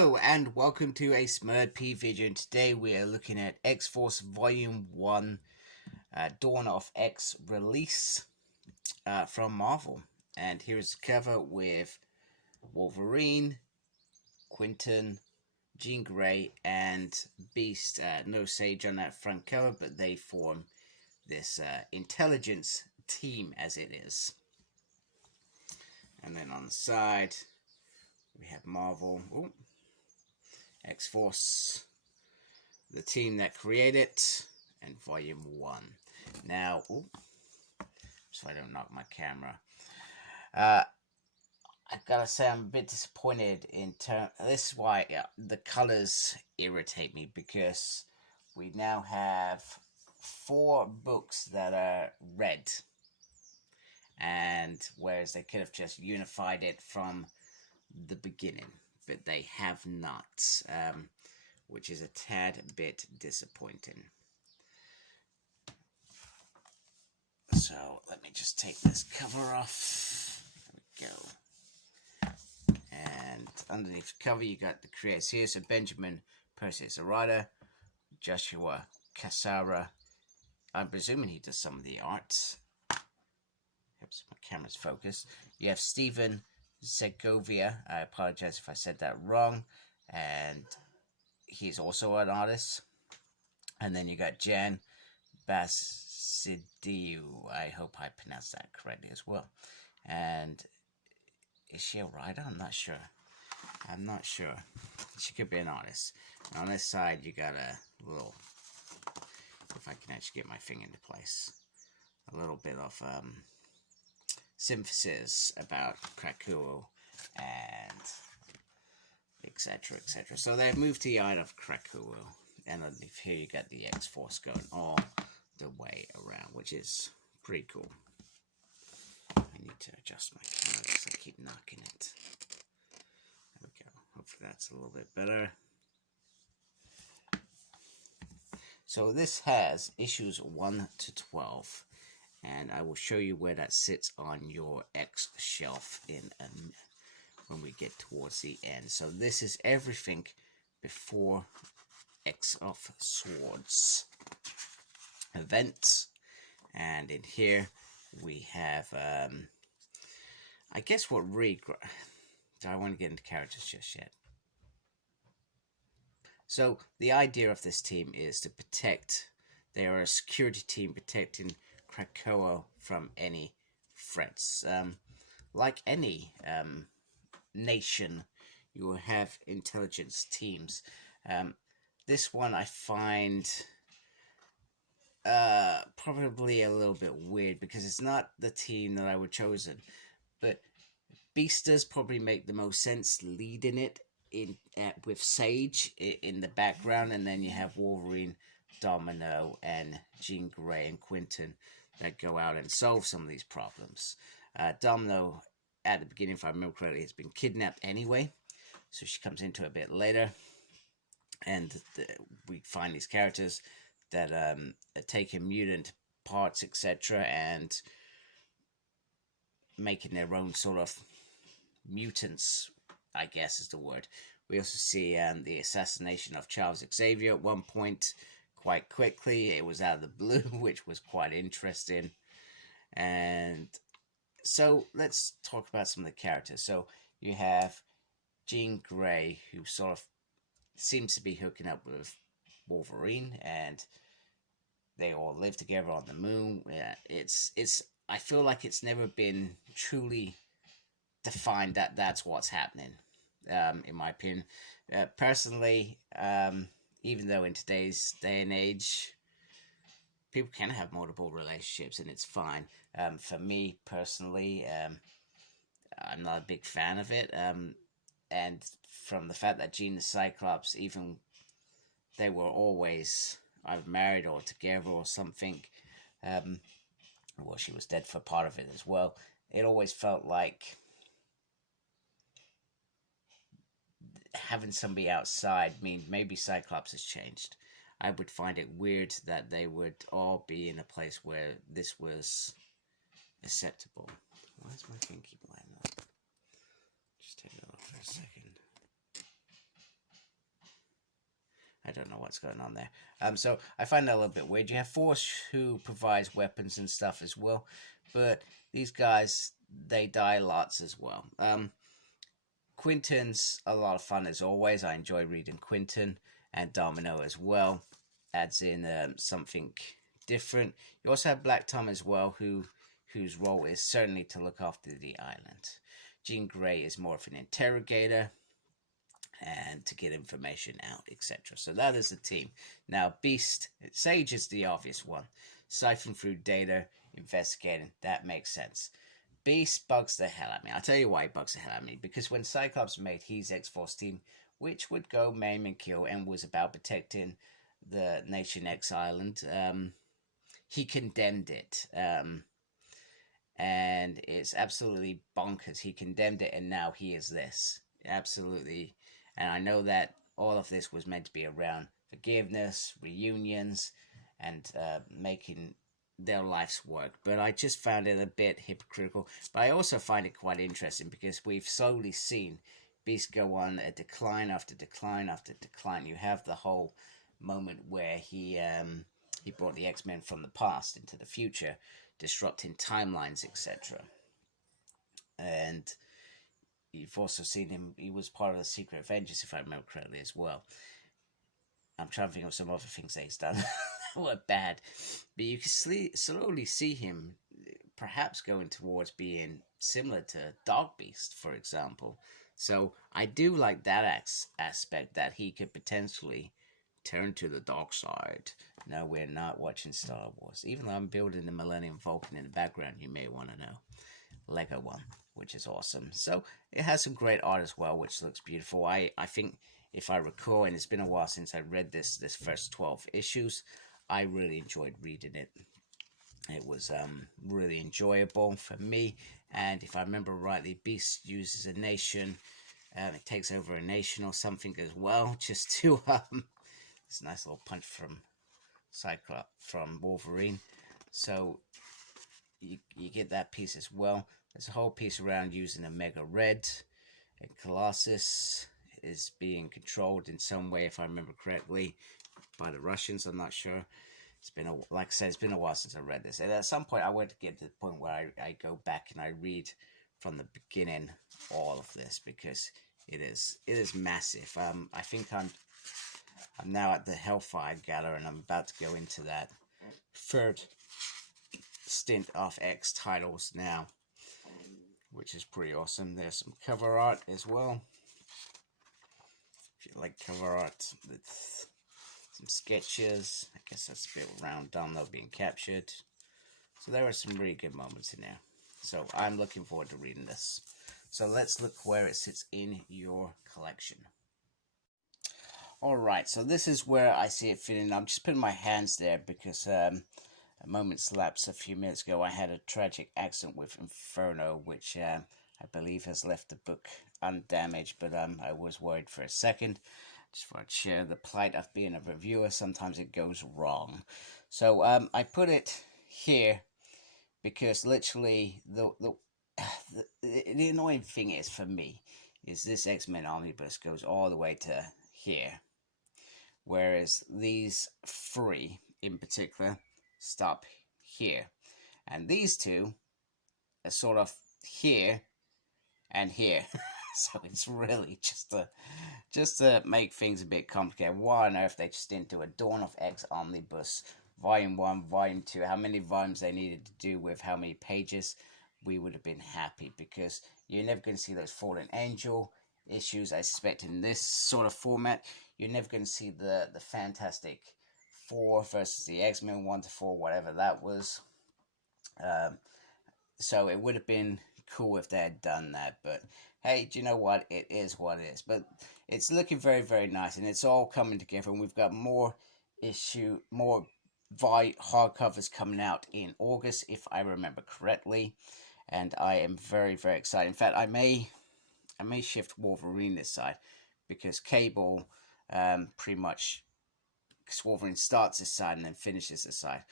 Hello and welcome to a Smurd P video. And today we are looking at X-Force Volume 1 Dawn of X release from Marvel. And here's the cover with Wolverine, Quentin, Jean Grey, and Beast. No Sage on that front cover, but they form this intelligence team as it is. And then on the side we have Marvel, X-Force, the team that created it, and Volume 1. Now, so I don't knock my camera. I've got to say I'm a bit disappointed in terms. This is why the colors irritate me, because we now have 4 books that are red. And whereas they could have just unified it from the beginning, but they have not, which is a tad bit disappointing. So let me just take this cover off. There we go. And underneath the cover you got the creators here. So Benjamin Percy is a writer, Joshua Cassara, I'm presuming he does some of the art. Oops, my camera's focused. You have Stephen Segovia. I apologize if I said that wrong. And he's also an artist. And then you got Jan Basidiou. I hope I pronounced that correctly as well. And is she a writer? I'm not sure. She could be an artist. And on this side, you got a little, if I can actually get my finger into place, a little bit of synthesis about Krakow and etc. etc. So they've moved to the island of Krakow, and underneath here you got the X-Force going all the way around, which is pretty cool. I need to adjust my camera because I keep knocking it. There we go. Hopefully that's a little bit better. So this has issues 1 to 12. And I will show you where that sits on your X shelf when we get towards the end. So this is everything before X of Swords events. And in here we have, I guess what really, do I want to get into characters just yet? So the idea of this team is to protect, they are a security team protecting Krakow from any threats. Like any nation, you will have intelligence teams. This one I find probably a little bit weird, because it's not the team that I would chosen, but Beast does probably make the most sense leading it with Sage in the background, and then you have Wolverine, Domino, and Jean Grey and Quentin that go out and solve some of these problems. Domino, at the beginning, if I remember correctly, has been kidnapped anyway, so she comes into it a bit later, and we find these characters that are taking mutant parts, etc., and making their own sort of mutants, I guess is the word. We also see the assassination of Charles Xavier at one point, quite quickly. It was out of the blue, which was quite interesting. And so let's talk about some of the characters. So you have Jean Grey, who sort of seems to be hooking up with Wolverine, and they all live together on the moon. Yeah, it's I feel like it's never been truly defined that that's what's happening, in my opinion. Personally, even though in today's day and age, people can have multiple relationships and it's fine. For me personally, I'm not a big fan of it. And from the fact that Jean the Cyclops, even they were always either married or together or something, well, she was dead for part of it as well. It always felt like having somebody outside means maybe Cyclops has changed. I would find it weird that they would all be in a place where this was acceptable. Why is my thing keep lighting up? Just take it off for a second. I don't know what's going on there. So I find that a little bit weird. You have Force, who provides weapons and stuff as well, but these guys, they die lots as well. Quinton's a lot of fun as always. I enjoy reading Quinton, and Domino as well. Adds in something different. You also have Black Tom as well, whose role is certainly to look after the island. Jean Grey is more of an interrogator and to get information out, etc. So that is the team. Now, Beast, Sage is the obvious one. Siphon through data, investigating, that makes sense. Beast bugs the hell out of me. I'll tell you why he bugs the hell out of me. Because when Cyclops made his X-Force team, which would go maim and kill and was about protecting the Nation X Island, he condemned it. And it's absolutely bonkers. He condemned it, and now he is this. Absolutely. And I know that all of this was meant to be around forgiveness, reunions, and making their life's work. But I just found it a bit hypocritical. But I also find it quite interesting because we've slowly seen Beast go on a decline after decline after decline. You have the whole moment where he brought the X-Men from the past into the future, disrupting timelines, etc. And you've also seen him, he was part of the Secret Avengers, if I remember correctly, as well. I'm trying to think of some other things that he's done that were bad. But you can slowly see him perhaps going towards being similar to Dog Beast, for example. So I do like that aspect, that he could potentially turn to the dark side. No, we're not watching Star Wars. Even though I'm building the Millennium Falcon in the background, you may want to know. Lego one, which is awesome. So it has some great art as well, which looks beautiful. I think, if I recall, and it's been a while since I read this first 12 issues, I really enjoyed reading it. It was really enjoyable for me. And if I remember rightly, Beast uses a nation. It takes over a nation or something as well, just to this nice little punch from Cyclops, from Wolverine. So you get that piece as well. There's a whole piece around using Omega Red, and Colossus is being controlled in some way, if I remember correctly, by the Russians. I'm not sure. It's been like I said, it's been a while since I read this, and at some point I want to get to the point where I go back and I read from the beginning all of this, because it is massive. I think I'm now at the Hellfire Gala, and I'm about to go into that third stint of X titles now, which is pretty awesome. There's some cover art as well. If you like cover art, with some sketches, I guess that's a bit around download being captured. So there are some really good moments in there. So I'm looking forward to reading this. So let's look where it sits in your collection. Alright, so this is where I see it fitting. I'm just putting my hands there because a moment's lapse a few minutes ago. I had a tragic accident with Inferno, which I believe has left the book undamaged, but I was worried for a second. Just for to share the plight of being a reviewer. Sometimes it goes wrong. So I put it here because literally the annoying thing is, for me, is this X-Men Omnibus goes all the way to here, whereas these three in particular stop here, and these two are sort of here and here. So it's really just to make things a bit complicated. Why on earth they just didn't do a Dawn of X Omnibus Volume 1, Volume 2, how many volumes they needed to do with how many pages, we would have been happy, because you're never going to see those Fallen Angel issues, I suspect, in this sort of format. You're never going to see the Fantastic Four versus the X-Men 1 to 4, whatever that was. So it would have been cool if they had done that, but hey, do you know what? It is what it is. But it's looking very, very nice, and it's all coming together, and we've got more hardcovers coming out in August, if I remember correctly, and I am very, very excited. In fact, I may shift Wolverine this side, because Cable pretty much, because Wolverine starts this side and then finishes this side.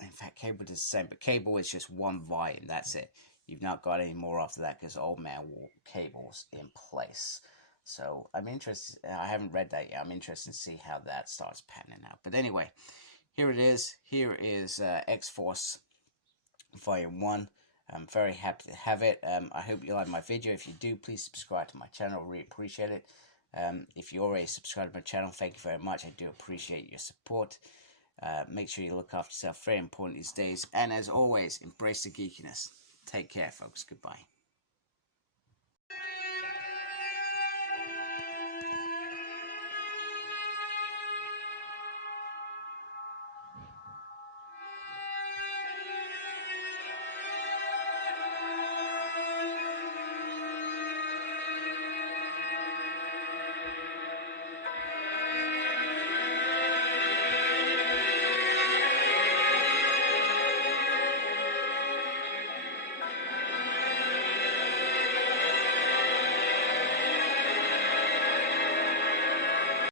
In fact, Cable does the same, but Cable is just one volume, that's it. You've not got any more after that, because Old Man Cable's in place. So I'm interested. I haven't read that yet. I'm interested to see how that starts panning out. But anyway, here it is. Here is X-Force Volume 1. I'm very happy to have it. I hope you like my video. If you do, please subscribe to my channel. Really appreciate it. If you already subscribed to my channel, thank you very much. I do appreciate your support. Make sure you look after yourself. Very important these days. And as always, embrace the geekiness. Take care, folks. Goodbye.